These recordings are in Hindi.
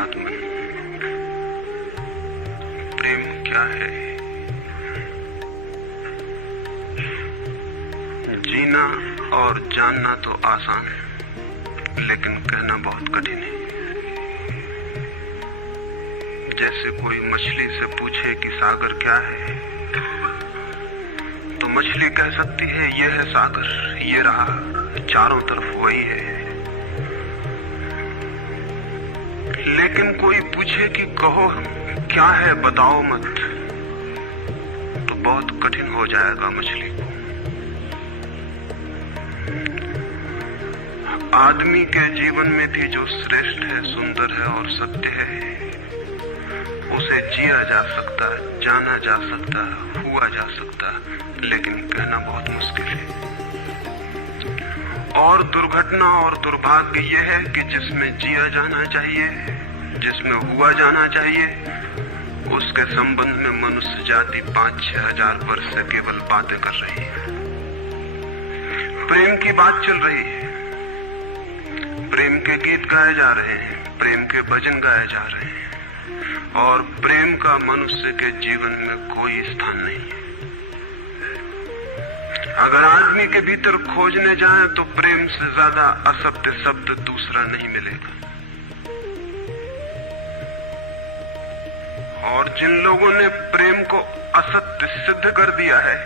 आत्मन, प्रेम क्या है? जीना और जानना तो आसान है, लेकिन कहना बहुत कठिन है। जैसे कोई मछली से पूछे कि सागर क्या है, तो मछली कह सकती है यह है सागर, ये रहा, चारों तरफ वही है। लेकिन कोई पूछे कि कहो क्या है, बताओ मत, तो बहुत कठिन हो जाएगा मछली को। आदमी के जीवन में भी जो श्रेष्ठ है, सुंदर है और सत्य है, उसे जिया जा सकता, जाना जा सकता, हुआ जा सकता, लेकिन कहना बहुत मुश्किल है। और दुर्घटना और दुर्भाग्य यह है कि जिसमें जिया जाना चाहिए, जिसमें हुआ जाना चाहिए, उसके संबंध में मनुष्य जाति 5-6 हजार वर्ष से केवल बातें कर रही है। प्रेम की बात चल रही है, प्रेम के गीत गाए जा रहे हैं, प्रेम के भजन गाए जा रहे हैं, और प्रेम का मनुष्य के जीवन में कोई स्थान नहीं है। अगर आदमी के भीतर खोजने जाएं तो प्रेम से ज्यादा असत्य शब्द दूसरा नहीं मिलेगा। और जिन लोगों ने प्रेम को असत्य सिद्ध कर दिया है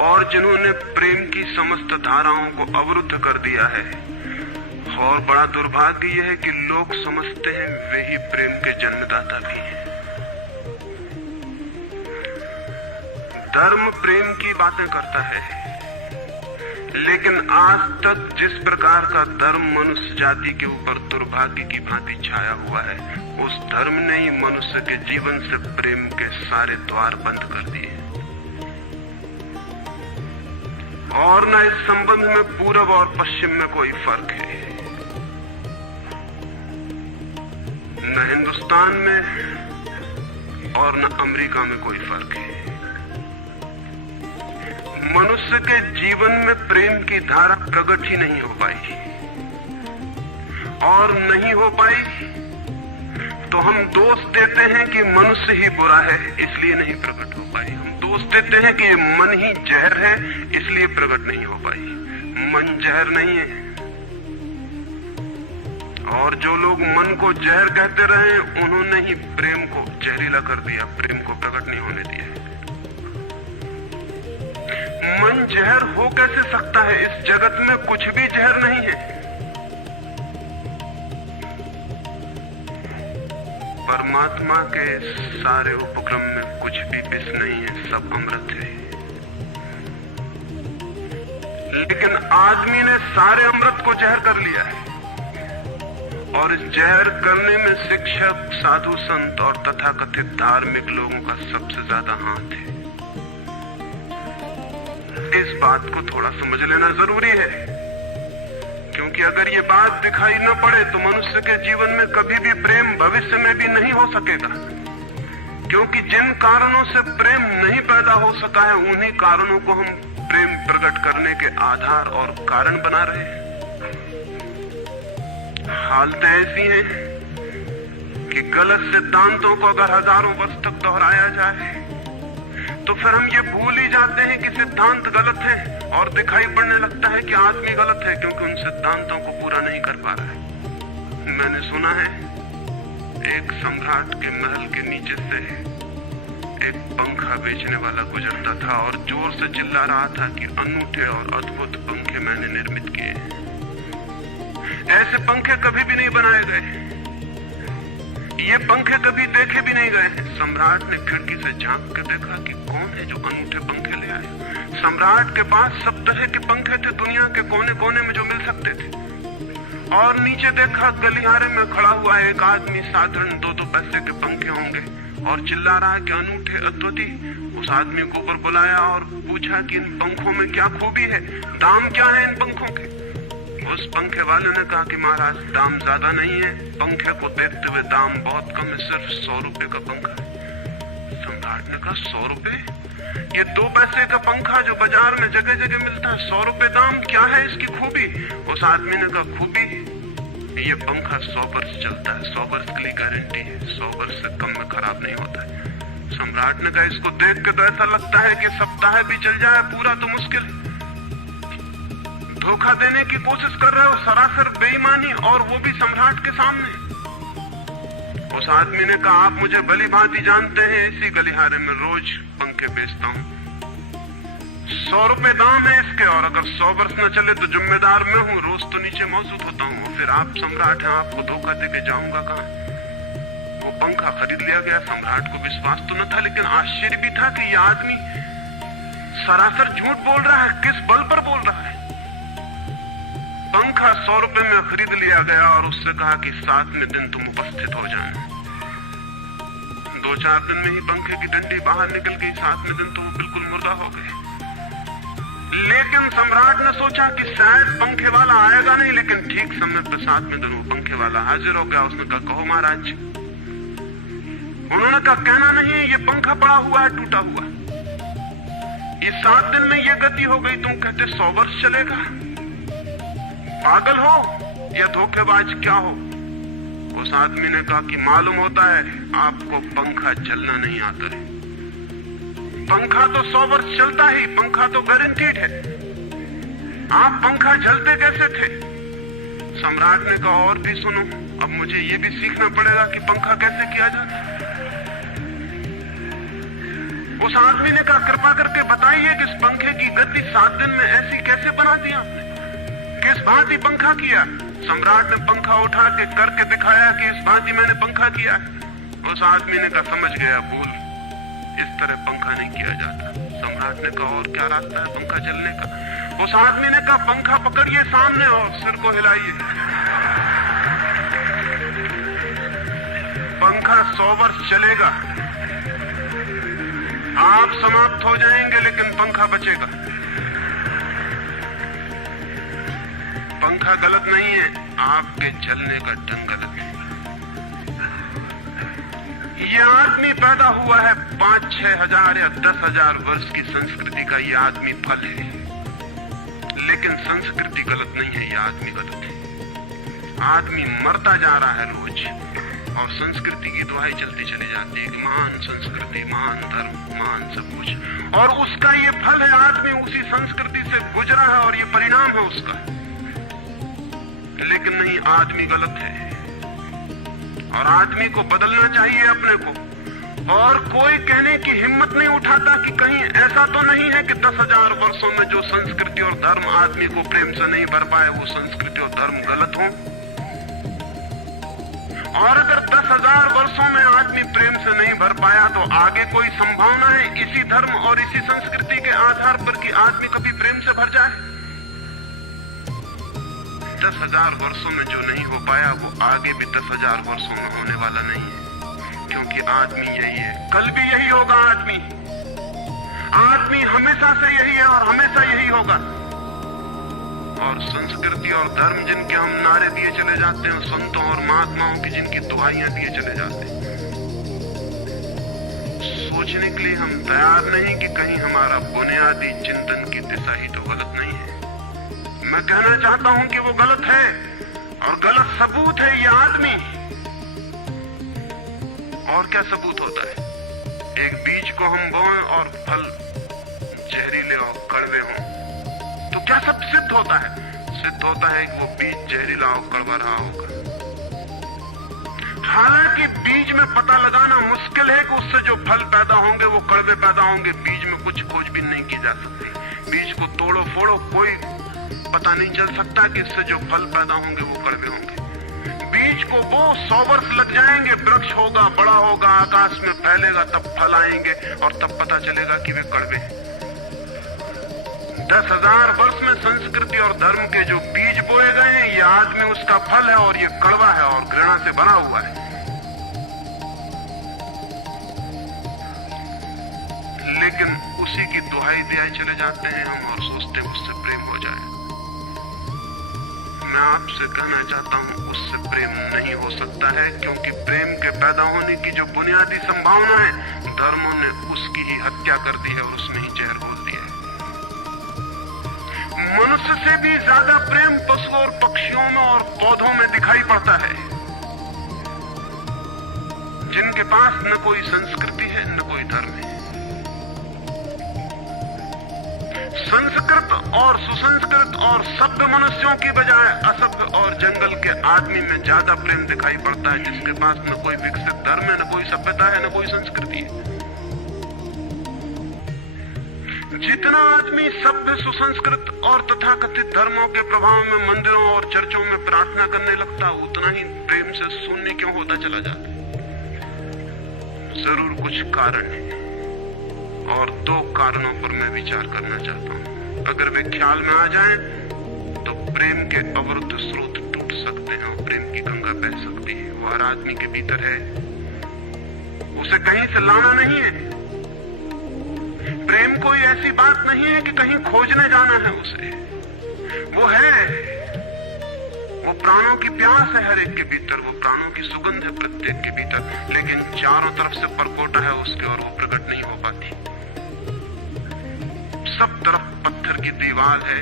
और जिन्होंने प्रेम की समस्त धाराओं को अवरुद्ध कर दिया है, और बड़ा दुर्भाग्य यह है कि लोग समझते हैं वे ही प्रेम के जन्मदाता भी हैं। धर्म प्रेम की बातें करता है, लेकिन आज तक जिस प्रकार का धर्म मनुष्य जाति के ऊपर दुर्भाग्य की भांति छाया हुआ है, उस धर्म ने ही मनुष्य के जीवन से प्रेम के सारे द्वार बंद कर दिए। और न इस संबंध में पूरब और पश्चिम में कोई फर्क है, न हिंदुस्तान में और न अमेरिका में कोई फर्क है। मनुष्य के जीवन में प्रेम की धारा प्रकट ही नहीं हो पाई, और नहीं हो पाई तो हम दोष देते हैं कि मनुष्य ही बुरा है, इसलिए नहीं प्रकट हो पाई। हम दोष देते हैं कि मन ही जहर है, इसलिए प्रकट नहीं हो पाई। मन जहर नहीं है, और जो लोग मन को जहर कहते रहे, उन्होंने ही प्रेम को जहरीला कर दिया, प्रेम को प्रकट नहीं होने दिया। मन जहर हो कैसे सकता है? इस जगत में कुछ भी जहर नहीं है। परमात्मा के सारे उपक्रम में कुछ भी विष नहीं है, सब अमृत है। लेकिन आदमी ने सारे अमृत को जहर कर लिया है, और इस जहर करने में शिक्षक, साधु, संत और तथाकथित धार्मिक लोगों का सबसे ज्यादा हाथ है। इस बात को थोड़ा समझ लेना जरूरी है, क्योंकि अगर ये बात दिखाई न पड़े तो मनुष्य के जीवन में कभी भी प्रेम भविष्य में भी नहीं हो सकेगा। क्योंकि जिन कारणों से प्रेम नहीं पैदा हो सका है, उन्हीं कारणों को हम प्रेम प्रकट करने के आधार और कारण बना रहे हैं। हालतें ऐसी हैं कि गलत सिद्धांतों को अगर हजारों वर्ष तक दोहराया जाए तो फिर हम ये भूल ही जाते हैं कि सिद्धांत गलत है, और दिखाई पड़ने लगता है कि आदमी गलत है, क्योंकि उन सिद्धांतों को पूरा नहीं कर पा रहा है। मैंने सुना है एक सम्राट के महल के नीचे से एक पंखा बेचने वाला गुजरता था और जोर से चिल्ला रहा था कि अनूठे और अद्भुत पंखे मैंने निर्मित किए। ऐसे पंखे कभी भी नहीं बनाए गए, ये पंखे कभी देखे भी नहीं गए। सम्राट ने खिड़की से झांक कर देखा कि कौन है जो अनूठे पंखे ले आए। सम्राट के पास सब तरह के पंखे थे, दुनिया के कोने कोने में जो मिल सकते थे। और नीचे देखा, गलियारे में खड़ा हुआ एक आदमी, साधारण 2-2 पैसे के पंखे होंगे, और चिल्ला रहा है कि अनूठे, अद्वितीय। उस आदमी को ऊपर बुलाया और पूछा कि इन पंखों में क्या खूबी है, दाम क्या है इन पंखों के। उस पंखे वाले ने कहा कि महाराज, दाम ज्यादा नहीं है, पंखे को देखते हुए दाम बहुत कम है, सिर्फ 100 रुपए का पंखा है। सम्राट ने कहा 100 रुपए? ये 2 पैसे का पंखा जो बाजार में जगह जगह मिलता है, 100 रुपए दाम, क्या है इसकी खूबी? उस आदमी ने कहा खूबी ये पंखा 100 वर्ष चलता है, 100 वर्ष के लिए गारंटी है, 100 वर्ष से कम में खराब नहीं होता है। सम्राट ने कहा इसको देख के तो ऐसा लगता है कि सप्ताह भी चल जाए पूरा तो मुश्किल है। धोखा देने की कोशिश कर रहे हो, सरासर बेईमानी, और वो भी सम्राट के सामने। उस आदमी ने कहा आप मुझे भली भांति जानते हैं, इसी गलिहारे में रोज पंखे बेचता हूं, 100 रुपए दाम है इसके, और अगर 100 वर्ष न चले तो जिम्मेदार मैं हूं, रोज तो नीचे मौजूद होता हूं। फिर आप सम्राट हैं, आपको धोखा देके जाऊंगा कहां? वो पंखा खरीद लिया गया। सम्राट को विश्वास तो न था, लेकिन आश्चर्य भी था कि यह आदमी सरासर झूठ बोल रहा है, किस बल पर बोल रहा है। पंखा 100 रुपए में खरीद लिया गया और उससे कहा कि 7वें दिन तुम उपस्थित हो जाना। 2-4 दिन में ही पंखे की डंडी बाहर निकल गई, 7वें दिन तो वो बिल्कुल मुर्दा हो गए। लेकिन सम्राट ने सोचा कि शायद पंखे वाला आएगा नहीं, लेकिन ठीक समय पर 7वें दिन वो पंखे वाला हाजिर हो गया। उसने कहा कहो महाराज। उन्होंने कहा कहना नहीं है, ये पंखा पड़ा हुआ है टूटा हुआ, ये 7 दिन में ये गति हो गई, तुम कहते 100 वर्ष चलेगा? पागल हो या धोखेबाज क्या हो? उस आदमी ने कहा कि मालूम होता है आपको पंखा चलना नहीं आता है। पंखा तो 100 वर्ष चलता ही, पंखा तो गारंटीड है। आप पंखा चलते कैसे थे? सम्राट ने कहा और भी सुनो, अब मुझे ये भी सीखना पड़ेगा कि पंखा कैसे किया जाता है। उस आदमी ने कहा कृपा करके बताइए कि इस पंखे की गति 7 दिन में ऐसी कैसे बना दी आपने, किस भांति पंखा किया? सम्राट ने पंखा उठा के करके दिखाया कि इस भांति मैंने पंखा किया। उस आदमी ने कहा समझ गया, भूल, इस तरह पंखा नहीं किया जाता। सम्राट ने कहा और क्या रास्ता है पंखा चलने का? उस आदमी ने कहा पंखा पकड़िए सामने और सिर को हिलाइए। पंखा 100 वर्ष चलेगा, आप समाप्त हो जाएंगे लेकिन पंखा बचेगा। पंखा गलत नहीं है, आपके चलने का ढंग गलत है। ये आदमी पैदा हुआ है 5-6 हजार या 10 हजार वर्ष की संस्कृति का, ये आदमी फल है, लेकिन संस्कृति गलत नहीं है, ये आदमी गलत है। आदमी मरता जा रहा है रोज, और संस्कृति की दुहाई चलती चली जाती है कि महान संस्कृति, महान धर्म, महान सब कुछ, और उसका ये फल है। आदमी उसी संस्कृति से गुजरा है और ये परिणाम है उसका। लेकिन नहीं, आदमी गलत है और आदमी को बदलना चाहिए अपने को। और कोई कहने की हिम्मत नहीं उठाता कि कहीं ऐसा तो नहीं है कि 10,000 वर्षों में जो संस्कृति और धर्म आदमी को प्रेम से नहीं भर पाए, वो संस्कृति और धर्म गलत हो। और अगर 10,000 वर्षों में आदमी प्रेम से नहीं भर पाया, तो आगे कोई संभावना है इसी धर्म और इसी संस्कृति के आधार पर कि आदमी कभी प्रेम से भर जाए? 10,000 वर्षों में जो नहीं हो पाया, वो आगे भी 10,000 वर्षों में होने वाला नहीं है, क्योंकि आदमी यही है, कल भी यही होगा। आदमी हमेशा से यही है और हमेशा यही होगा। और संस्कृति और धर्म जिनके हम नारे दिए चले जाते हैं, संतों और महात्माओं की जिनकी दुहाइयां दिए चले जाते हैं, सोचने के लिए हम तैयार नहीं कि कहीं हमारा बुनियादी चिंतन की दिशा ही तो गलत नहीं है। मैं कहना चाहता हूं कि वो गलत है, और गलत सबूत है ये आदमी। और क्या सबूत होता है? एक बीज को हम बोएं और फल जहरीले और कड़वे हों, तो क्या सब सिद्ध होता है? सिद्ध होता है कि वो बीज जहरीला और कड़वा रहा होगा। हालांकि बीज में पता लगाना मुश्किल है कि उससे जो फल पैदा होंगे वो कड़वे पैदा होंगे। बीज में कुछ खोजबीन नहीं की जा सकती। बीज को तोड़ो फोड़ो, कोई पता नहीं चल सकता कि इससे जो फल पैदा होंगे वो कड़वे होंगे। बीज को वो 100 वर्ष लग जाएंगे, वृक्ष होगा, बड़ा होगा, आकाश में फैलेगा, तब फल आएंगे और तब पता चलेगा कि वे कड़वे हैं। 10,000 वर्ष में संस्कृति और धर्म के जो बीज बोए गए हैं, ये आदमी उसका फल है और ये कड़वा है और घृणा से भरा हुआ है। लेकिन उसी की दुहाई दिए चले जाते हैं हम और सोचते हैं उससे प्रेम हो जाए। मैं आपसे कहना चाहता हूं उससे प्रेम नहीं हो सकता है, क्योंकि प्रेम के पैदा होने की जो बुनियादी संभावना है, धर्मों ने उसकी ही हत्या कर दी है और उसमें ही जहर घोल दिया है। मनुष्य से भी ज्यादा प्रेम पशु और पक्षियों में और पौधों में दिखाई पड़ता है, जिनके पास न कोई संस्कृति है न कोई धर्म है। संस्कृत और सुसंस्कृत और सभ्य मनुष्यों की बजाय असभ्य और जंगल के आदमी में ज्यादा प्रेम दिखाई पड़ता है, जिसके पास न कोई विकसित धर्म है, न कोई सभ्यता है, न कोई संस्कृति है। जितना आदमी सभ्य, सुसंस्कृत और तथाकथित धर्मों के प्रभाव में मंदिरों और चर्चों में प्रार्थना करने लगता, उतना ही प्रेम से शून्य क्यों होता चला जाता। जरूर कुछ कारण है, और दो कारणों पर मैं विचार करना चाहता हूं। अगर वे ख्याल में आ जाएं, तो प्रेम के अवरुद्ध स्रोत टूट सकते हैं और प्रेम की गंगा बह सकती है। वो हर आदमी के भीतर है, उसे कहीं से लाना नहीं है। प्रेम कोई ऐसी बात नहीं है कि कहीं खोजने जाना है उसे, वो है, वो प्राणों की प्यास है हर एक के भीतर, वो प्राणों की सुगंध है प्रत्येक के भीतर, लेकिन चारों तरफ से परकोटा है उसके और वो प्रकट नहीं हो पाती। सब तरफ पत्थर की दीवार है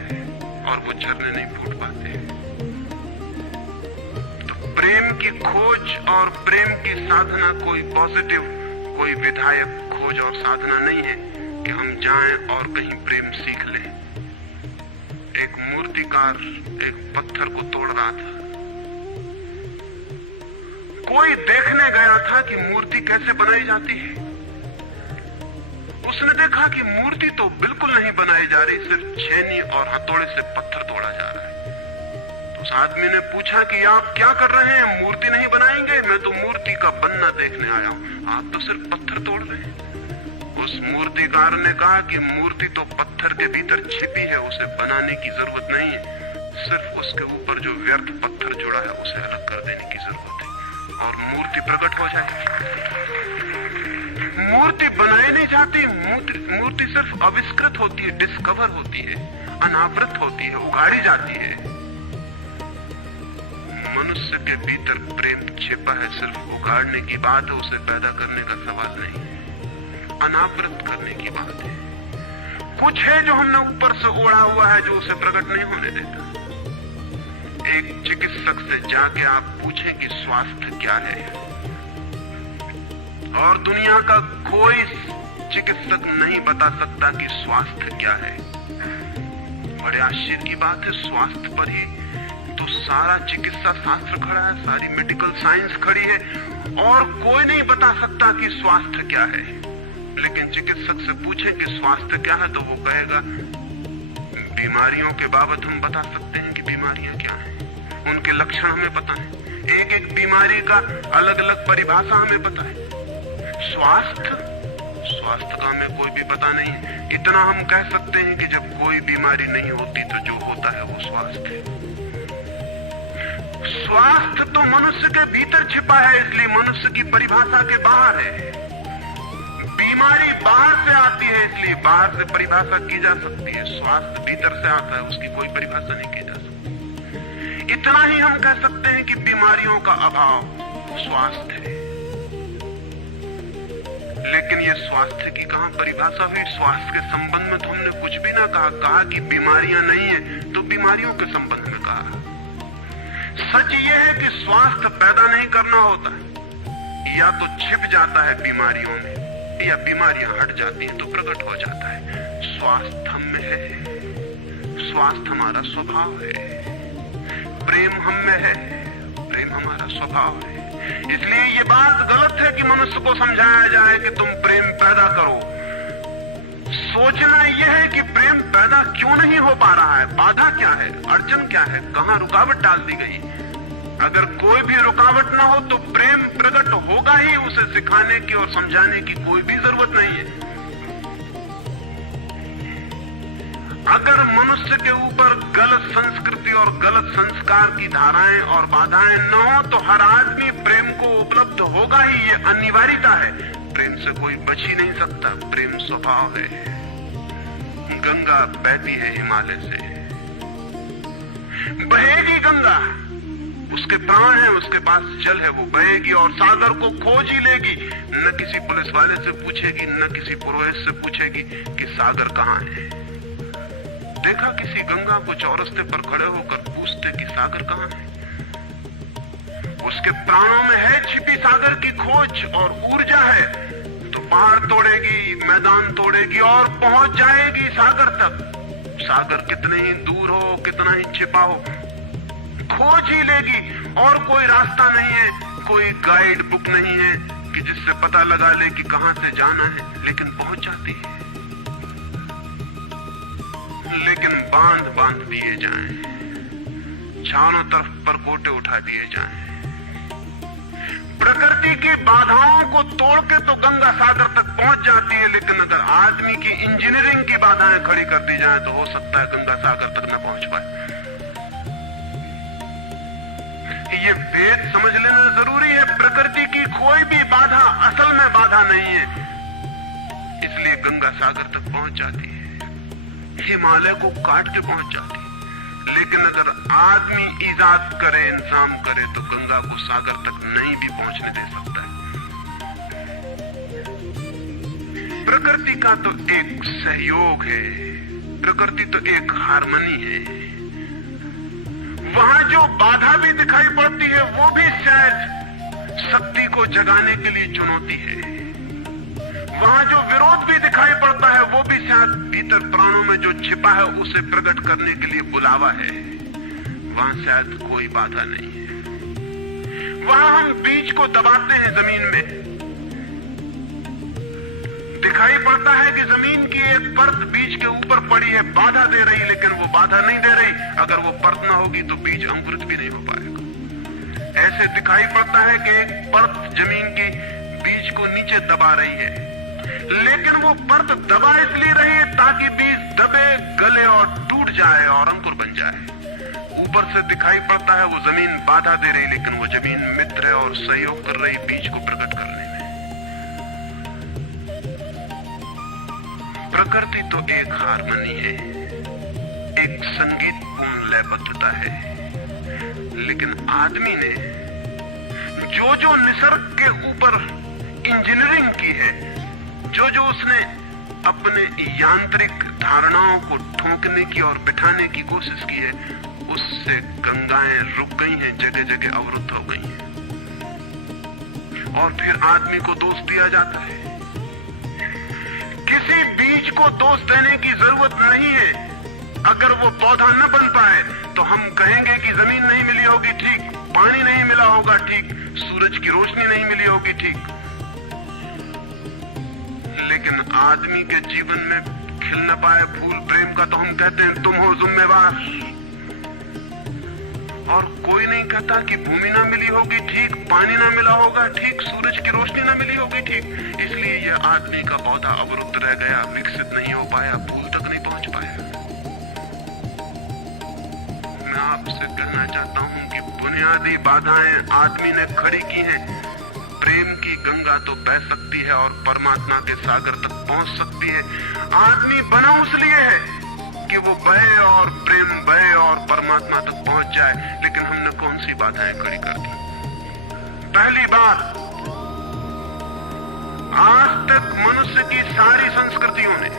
और वो झरने नहीं फूट पाते। तो प्रेम की खोज और प्रेम की साधना कोई पॉजिटिव, कोई विधायक खोज और साधना नहीं है कि हम जाएं और कहीं प्रेम सीख लें। एक मूर्तिकार एक पत्थर को तोड़ रहा था, कोई देखने गया था कि मूर्ति कैसे बनाई जाती है। उसने देखा कि मूर्ति तो बिल्कुल नहीं बनाई जा रही, सिर्फ छेनी और हथौड़े से पत्थर तोड़ा जा रहा है। तो उस आदमी ने पूछा कि आप क्या कर रहे हैं, मूर्ति नहीं बनाएंगे? मैं तो मूर्ति का बनना देखने आया हूं, आप तो सिर्फ पत्थर तोड़ रहे हैं। उस मूर्तिकार ने कहा कि मूर्ति तो पत्थर के भीतर छिपी है, उसे बनाने की जरूरत नहीं है, सिर्फ उसके ऊपर जो व्यर्थ पत्थर जुड़ा है उसे अलग कर देने की जरूरत है और मूर्ति प्रकट हो जाएगी। मूर्ति बनाई नहीं जाती, मूर्ति सिर्फ आविष्कृत होती है, डिस्कवर होती है, अनावृत होती है, उगाड़ी जाती है। मनुष्य के भीतर प्रेम छिपा है, सिर्फ उगाड़ने की बात है, उसे पैदा करने का सवाल नहीं, अनावृत करने की बात है। कुछ है जो हमने ऊपर से ओढ़ा हुआ है, जो उसे प्रकट नहीं होने देता। एक चिकित्सक से जाके आप पूछें कि स्वास्थ्य क्या है, और दुनिया का कोई चिकित्सक नहीं बता सकता कि स्वास्थ्य क्या है। बड़े आश्चर्य की बात है, स्वास्थ्य पर ही तो सारा चिकित्सा शास्त्र खड़ा है, सारी मेडिकल साइंस खड़ी है, और कोई नहीं बता सकता कि स्वास्थ्य क्या है। लेकिन चिकित्सक से पूछें कि स्वास्थ्य क्या है, तो वो कहेगा बीमारियों के बाबत हम बता सकते हैं कि बीमारियां क्या हैं, उनके लक्षण हमें पता है, एक एक बीमारी का अलग अलग परिभाषा हमें पता है। स्वास्थ्य का हमें कोई भी पता नहीं है। इतना हम कह सकते हैं कि जब कोई बीमारी नहीं होती तो जो होता है वो स्वास्थ्य है। स्वास्थ्य तो मनुष्य के भीतर छिपा है, इसलिए मनुष्य की परिभाषा के बाहर है। बीमारी बाहर से आती है, इसलिए बाहर से परिभाषा की जा सकती है। स्वास्थ्य भीतर से आता है, उसकी कोई परिभाषा नहीं की जा सकती। इतना ही हम कह सकते हैं कि बीमारियों का अभाव स्वास्थ्य है। लेकिन ये स्वास्थ्य की कहां परिभाषा हुई? स्वास्थ्य के संबंध में तो हमने कुछ भी ना कहा कि बीमारियां नहीं है, तो बीमारियों के संबंध में कहा। सच ये है कि स्वास्थ्य पैदा नहीं करना होता है, या तो छिप जाता है बीमारियों में, या बीमारियां हट जाती हैं तो प्रकट हो जाता है। स्वास्थ्य हम में है, स्वास्थ्य हमारा स्वभाव है, प्रेम हम में है, प्रेम हमारा स्वभाव है। इसलिए ये बात गलत है कि मनुष्य को समझाया जाए कि तुम प्रेम पैदा करो। सोचना यह है कि प्रेम पैदा क्यों नहीं हो पा रहा है, बाधा क्या है, अड़चन क्या है, कहां रुकावट डाल दी गई। अगर कोई भी रुकावट ना हो तो प्रेम प्रकट होगा ही, उसे सिखाने की और समझाने की कोई भी जरूरत नहीं है। अगर मनुष्य के ऊपर गलत संस्कृति और गलत संस्कार की धाराएं और बाधाएं न हो तो हर आदमी प्रेम को उपलब्ध होगा ही, ये अनिवार्यता है। प्रेम से कोई बच ही नहीं सकता, प्रेम स्वभाव है। गंगा बहती है हिमालय से, बहेगी गंगा, उसके प्राण है, उसके पास जल है, वो बहेगी और सागर को खोज ही लेगी। न किसी पुलिस वाले से पूछेगी, न किसी पुरोहित से पूछेगी कि सागर कहाँ है। देखा किसी गंगा को चौरस्ते पर खड़े होकर पूछते कि सागर कहाँ है? उसके प्राणों में है छिपी सागर की खोज और ऊर्जा है, तो पहाड़ तोड़ेगी, मैदान तोड़ेगी और पहुंच जाएगी सागर तक। सागर कितने ही दूर हो, कितना ही छिपा हो, खोज ही लेगी। और कोई रास्ता नहीं है, कोई गाइड बुक नहीं है कि जिससे पता लगा ले कि कहां से जाना है, लेकिन पहुंच जाती है। लेकिन बांध बांध दिए जाएं, चारों तरफ परकोटे उठा दिए जाएं, प्रकृति की बाधाओं को तोड़ के तो गंगा सागर तक पहुंच जाती है, लेकिन अगर आदमी की इंजीनियरिंग की बाधाएं खड़ी कर दी जाएं तो हो सकता है गंगा सागर तक न पहुंच पाए। ये वेद समझ लेना जरूरी है। प्रकृति की कोई भी बाधा असल में बाधा नहीं है, इसलिए गंगा सागर तक पहुंच जाती है, हिमालय को काट के पहुंच जाती है। लेकिन अगर आदमी इजाद करे, इंतजाम करे, तो गंगा को सागर तक नहीं भी पहुंचने दे सकता है। प्रकृति का तो एक सहयोग है, प्रकृति तो एक हार्मनी है। वहां जो बाधा भी दिखाई पड़ती है वो भी शायद शक्ति को जगाने के लिए चुनौती है। वहां जो विरोध भी दिखाई पड़ता है वो भी शायद भीतर प्राणों में जो छिपा है उसे प्रकट करने के लिए बुलावा है। वहां शायद कोई बाधा नहीं है। वहां हम बीज को दबाते हैं जमीन में, दिखाई पड़ता है कि जमीन की एक परत बीज के ऊपर पड़ी है, बाधा दे रही, लेकिन वो बाधा नहीं दे रही। अगर वो परत ना होगी तो बीज अंकुरित भी नहीं हो पाएगा। ऐसे दिखाई पड़ता है कि एक परत जमीन की बीज को नीचे दबा रही है, लेकिन वो परत दबा इसलिए रही है ताकि बीज दबे, गले और टूट जाए और अंकुर बन जाए। ऊपर से दिखाई पड़ता है वो जमीन बाधा दे रही, लेकिन वो जमीन मित्र है और सहयोग कर रही बीज को प्रकट करने में। प्रकृति तो एक हार्मनी है, एक संगीतपूर्ण लयबद्धता है, लेकिन आदमी ने जो जो निसर्ग के ऊपर इंजीनियरिंग की है, जो जो उसने अपने यांत्रिक धारणाओं को ठोकने की और बिठाने की कोशिश की है, उससे गंगाएं रुक गई हैं, जगह जगह अवरुद्ध हो गई हैं। और फिर आदमी को दोष दिया जाता है। किसी बीज को दोष देने की जरूरत नहीं है। अगर वो पौधा न बन पाए तो हम कहेंगे कि जमीन नहीं मिली होगी, ठीक, पानी नहीं मिला होगा, ठीक, सूरज की रोशनी नहीं मिली होगी, ठीक। लेकिन आदमी के जीवन में खिल न पाए फूल प्रेम का तो हम कहते हैं तुम हो जिम्मेवार। और कोई नहीं कहता कि भूमि ना मिली होगी, ठीक, पानी ना मिला होगा, ठीक, सूरज की रोशनी ना मिली होगी, ठीक। इसलिए यह आदमी का पौधा अवरुद्ध रह गया, विकसित नहीं हो पाया, फूल तक नहीं पहुंच पाया। मैं आपसे कहना चाहता हूं कि बुनियादी बाधाएं आदमी ने खड़ी की हैं। प्रेम की गंगा तो बह सकती है और परमात्मा के सागर तक पहुंच सकती है। आदमी बना उसलिए है कि वो बहे और प्रेम बहे और परमात्मा तक पहुंच जाए, लेकिन हमने कौन सी बाधाएं खड़ी कर दी? पहली बात, आज तक मनुष्य की सारी संस्कृतियों ने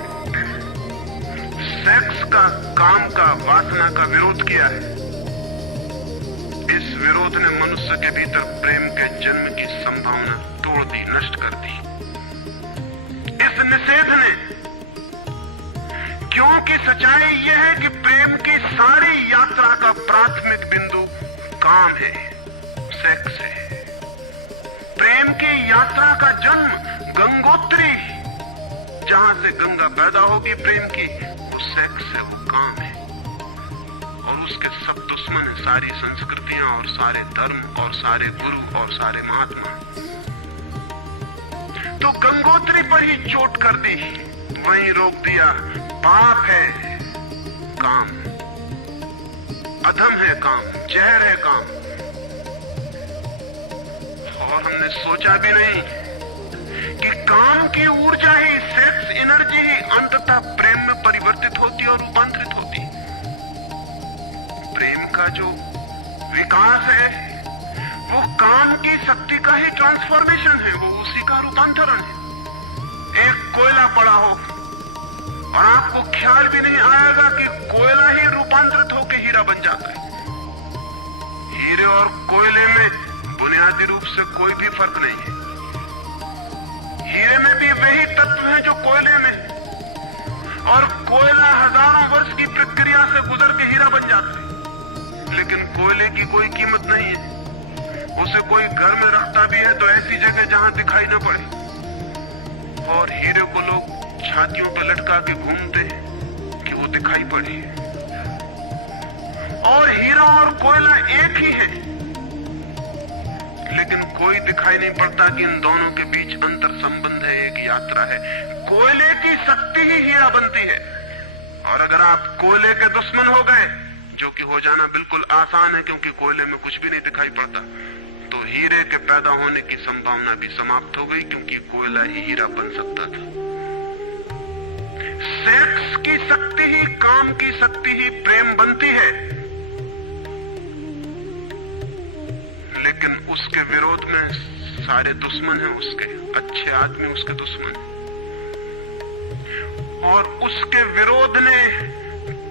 सेक्स का, काम का, वासना का विरोध किया है। इस विरोध ने मनुष्य के भीतर प्रेम के जन्म की संभावना तोड़ दी, नष्ट कर दी। इस निषेध ने, क्योंकि सच्चाई यह है कि प्रेम की सारी यात्रा का प्राथमिक बिंदु काम है, सेक्स है। प्रेम की यात्रा का जन्म गंगोत्री, जहां से गंगा पैदा होगी प्रेम की, वो सेक्स है, वो काम है। और उसके सब दुश्मन है, सारी संस्कृतियां और सारे धर्म और सारे गुरु और सारे महात्मा। तो गंगोत्री पर ही चोट कर दी, वहीं रोक दिया। पाप है काम, अधम है काम, जहर है काम। और हमने सोचा भी नहीं कि काम की ऊर्जा ही, सेक्स एनर्जी ही अंततः प्रेम में परिवर्तित होती और रूपांतरित होती। प्रेम का जो विकास है वो काम की शक्ति का ही ट्रांसफॉर्मेशन है, वो उसी का रूपांतरण है। एक कोयला पड़ा हो और आपको ख्याल भी नहीं आएगा कि कोयला ही रूपांतरित होकर हीरा बन जाता है। हीरे और कोयले में बुनियादी रूप से कोई भी फर्क नहीं है। हीरे में भी वही तत्व है जो कोयले में, और कोयला हजारों वर्ष की प्रक्रिया से गुजर के हीरा बन जाता है। लेकिन कोयले की कोई कीमत नहीं है। उसे कोई घर में रखता भी है तो ऐसी जगह जहां दिखाई न पड़े, और हीरे को लोग छातियों पर लटका के घूमते हैं कि वो दिखाई पड़े। और हीरा और कोयला एक ही है, लेकिन कोई दिखाई नहीं पड़ता कि इन दोनों के बीच अंतर संबंध है, एक यात्रा है। कोयले की शक्ति ही हीरा बनती है, और अगर आप कोयले के दुश्मन हो गए, जो कि हो जाना बिल्कुल आसान है क्योंकि कोयले में कुछ भी नहीं दिखाई पड़ता, तो हीरे के पैदा होने की संभावना भी समाप्त हो गई, क्योंकि कोयला ही हीरा बन सकता था। सेक्स की शक्ति ही, काम की शक्ति ही प्रेम बनती है, लेकिन उसके विरोध में सारे दुश्मन हैं उसके, अच्छे आदमी उसके दुश्मन हैं। और उसके विरोध ने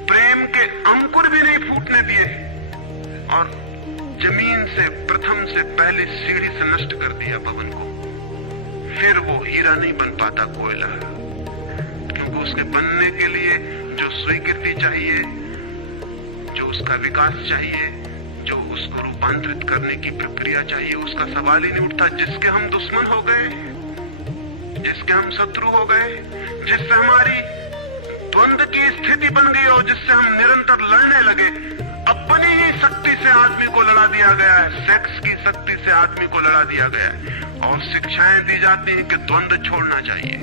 प्रेम के अंकुर भी नहीं फूटने दिए, और जमीन से प्रथम से पहले सीढ़ी से नष्ट कर दिया भवन को। फिर वो हीरा नहीं बन पाता कोयला, क्योंकि उसके बनने के लिए जो स्वीकृति चाहिए, जो उसका विकास चाहिए, जो उसको रूपांतरित करने की प्रक्रिया चाहिए, उसका सवाल ही नहीं उठता। जिसके हम दुश्मन हो गए, जिसके हम शत्रु हो गए, जिससे हमारी द्वंद्व की स्थिति बन गई और जिससे हम निरंतर लड़ने लगे, अपनी ही शक्ति से आदमी को लड़ा दिया गया है, सेक्स की शक्ति से आदमी को लड़ा दिया गया है। और शिक्षाएं दी जाती हैं कि द्वंद्व छोड़ना चाहिए,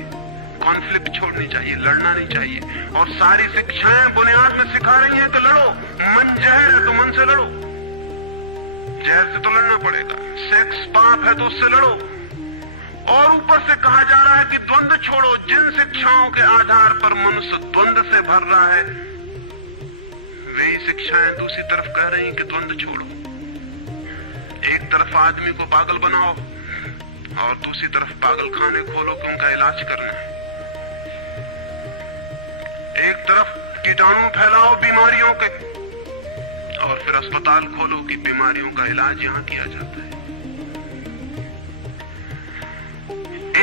कॉन्फ्लिक्ट छोड़नी चाहिए, लड़ना नहीं चाहिए। और सारी शिक्षाएं बुनियाद में सिखा रही हैं कि लड़ो, मन जहर है तो मन से लड़ो, जहर से तो लड़ना पड़ेगा। सेक्स पाप है तो उससे लड़ो। और ऊपर से कहा जा रहा है कि द्वंद्व छोड़ो। जिन शिक्षाओं के आधार पर मनुष्य द्वंद्व से भर रहा है, वही शिक्षाएं दूसरी तरफ कह रही हैं कि द्वंद्व छोड़ो। एक तरफ आदमी को पागल बनाओ और दूसरी तरफ पागल खाने खोलो कि उनका इलाज करना है। एक तरफ कीटाणु फैलाओ बीमारियों के, और फिर अस्पताल खोलो कि बीमारियों का इलाज यहां किया जाता है।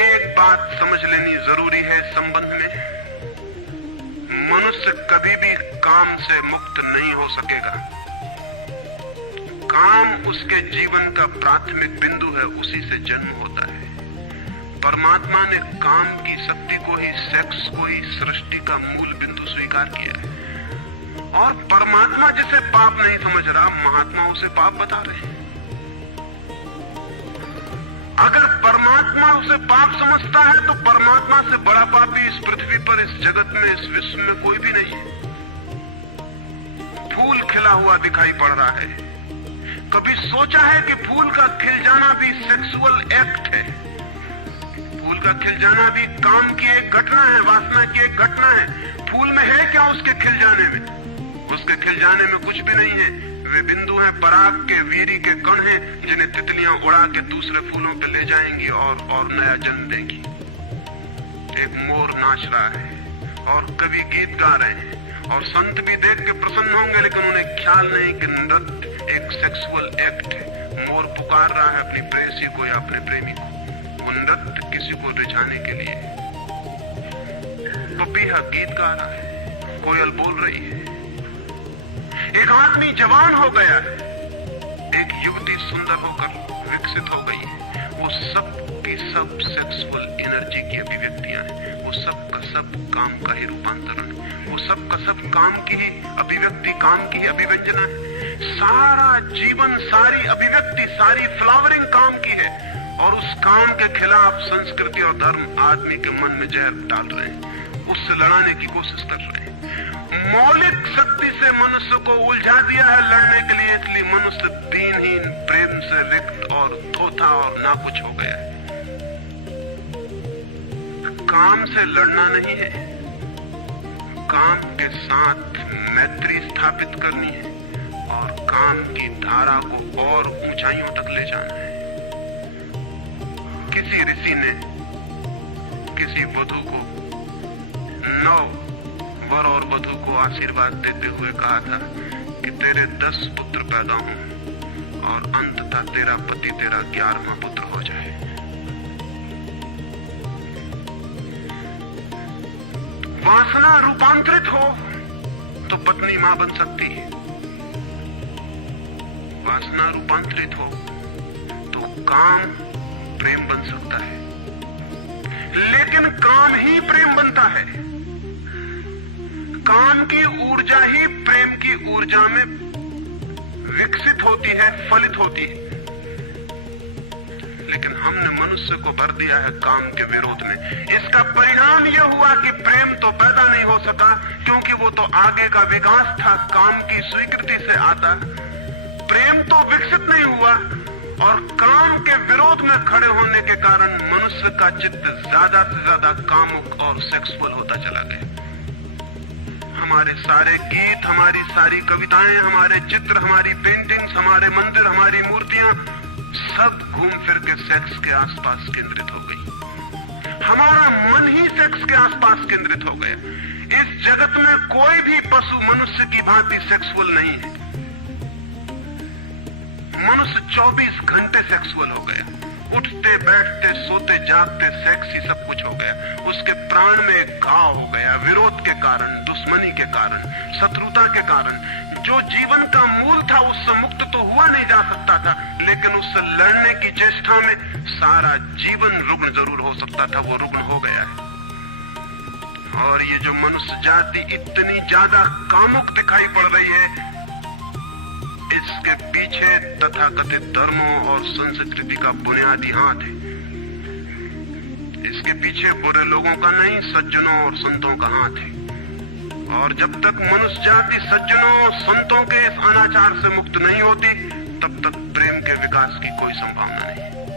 एक बात समझ लेनी जरूरी है इस संबंध में, मनुष्य कभी भी काम से मुक्त नहीं हो सकेगा। काम उसके जीवन का प्राथमिक बिंदु है, उसी से जन्म होता है। परमात्मा ने काम की शक्ति को ही, सेक्स को ही सृष्टि का मूल बिंदु स्वीकार किया है। और परमात्मा जिसे पाप नहीं समझ रहा, महात्मा उसे पाप बता रहे हैं। अगर परमात्मा उसे पाप समझता है तो परमात्मा से बड़ा पापी इस पृथ्वी पर, इस जगत में, इस विश्व में कोई भी नहीं है। फूल खिला हुआ दिखाई पड़ रहा है। कभी सोचा है कि फूल का खिल जाना भी सेक्सुअल एक्ट है? फूल का खिल जाना भी काम की एक घटना है, वासना की एक घटना है। फूल में है क्या उसके खिल जाने में? उसके खिल जाने में कुछ भी नहीं है। वे बिंदु हैं, पराग के, वीरी के कण हैं, जिन्हें तितलियां उड़ा के दूसरे फूलों पे ले जाएंगी और नया जन्म देंगी। एक मोर नाच रहा है और कवि गीत गा रहे हैं, और संत भी देख के प्रसन्न होंगे, लेकिन उन्हें ख्याल नहीं कि नृत्य एक सेक्सुअल एक्ट है। मोर पुकार रहा है अपनी प्रेयसी को या अपने प्रेमी को, वो नृत्य किसी को रिझाने के लिए। पपीहा गीत गा रहा है, कोयल बोल रही है। एक आदमी जवान हो गया है, एक युवती सुंदर होकर विकसित हो गई है। वो सब की सब सेक्सुअल एनर्जी की अभिव्यक्तियां हैं। वो सब का सब काम का ही रूपांतरण, वो सब का सब काम की ही अभिव्यक्ति, काम की ही अभिव्यंजना है। सारा जीवन, सारी अभिव्यक्ति, सारी फ्लावरिंग काम की है। और उस काम के खिलाफ संस्कृति और धर्म आदमी के मन में जहर डाल रहे हैं, उससे लड़ाने की कोशिश कर रहे हैं। मौलिक शक्ति से मनुष्य को उलझा दिया है लड़ने के लिए, इसलिए मनुष्य दीनहीन, प्रेम से रिक्त और थोथा और नाकुछ हो गया है। काम से लड़ना नहीं है, काम के साथ मैत्री स्थापित करनी है और काम की धारा को और ऊंचाइयों तक ले जाना है। किसी ऋषि ने किसी वधू को, 9 वर और वधू को आशीर्वाद देते हुए कहा था कि तेरे 10 पुत्र पैदा हों और और अंततः तेरा पति तेरा 11वां पुत्र हो जाए। वासना रूपांतरित हो तो पत्नी मां बन सकती है, वासना रूपांतरित हो तो काम प्रेम बन सकता है, लेकिन काम ही प्रेम बनता है। काम की ऊर्जा ही प्रेम की ऊर्जा में विकसित होती है, फलित होती है। लेकिन हमने मनुष्य को भर दिया है काम के विरोध में। इसका परिणाम यह हुआ कि प्रेम तो पैदा नहीं हो सका, क्योंकि वो तो आगे का विकास था, काम की स्वीकृति से आता। प्रेम तो विकसित नहीं हुआ और काम के विरोध में खड़े होने के कारण मनुष्य का चित्त ज्यादा से ज्यादा कामुक और सेक्सुअल होता चला गया। हमारे सारे गीत, हमारी सारी कविताएं, हमारे चित्र, हमारी पेंटिंग्स, हमारे मंदिर, हमारी मूर्तियां सब घूम फिर के सेक्स के आसपास केंद्रित हो गई। हमारा मन ही सेक्स के आसपास केंद्रित हो गया। इस जगत में कोई भी पशु मनुष्य की भांति सेक्सुअल नहीं है। मनुष्य 24 घंटे सेक्सुअल हो गया। उठते बैठते सोते जागते सेक्स ही सब कुछ हो गया। उसके प्राण में एक घाव हो गया, विरोध के कारण, दुश्मनी के कारण, शत्रुता के कारण। जो जीवन का मूल था उससे मुक्त तो हुआ नहीं जा सकता था, लेकिन उससे लड़ने की चेष्टा में सारा जीवन रुग्ण जरूर हो सकता था, वो रुग्ण हो गया है। और ये जो मनुष्य जाति इतनी ज्यादा कामुक दिखाई पड़ रही है, इसके पीछे तथाकथित धर्मों और संस्कृति का बुनियादी हाथ है। इसके पीछे बुरे लोगों का नहीं, सज्जनों और संतों का हाथ है। और जब तक मनुष्य जाति सज्जनों और संतों के इस अनाचार से मुक्त नहीं होती, तब तक प्रेम के विकास की कोई संभावना नहीं।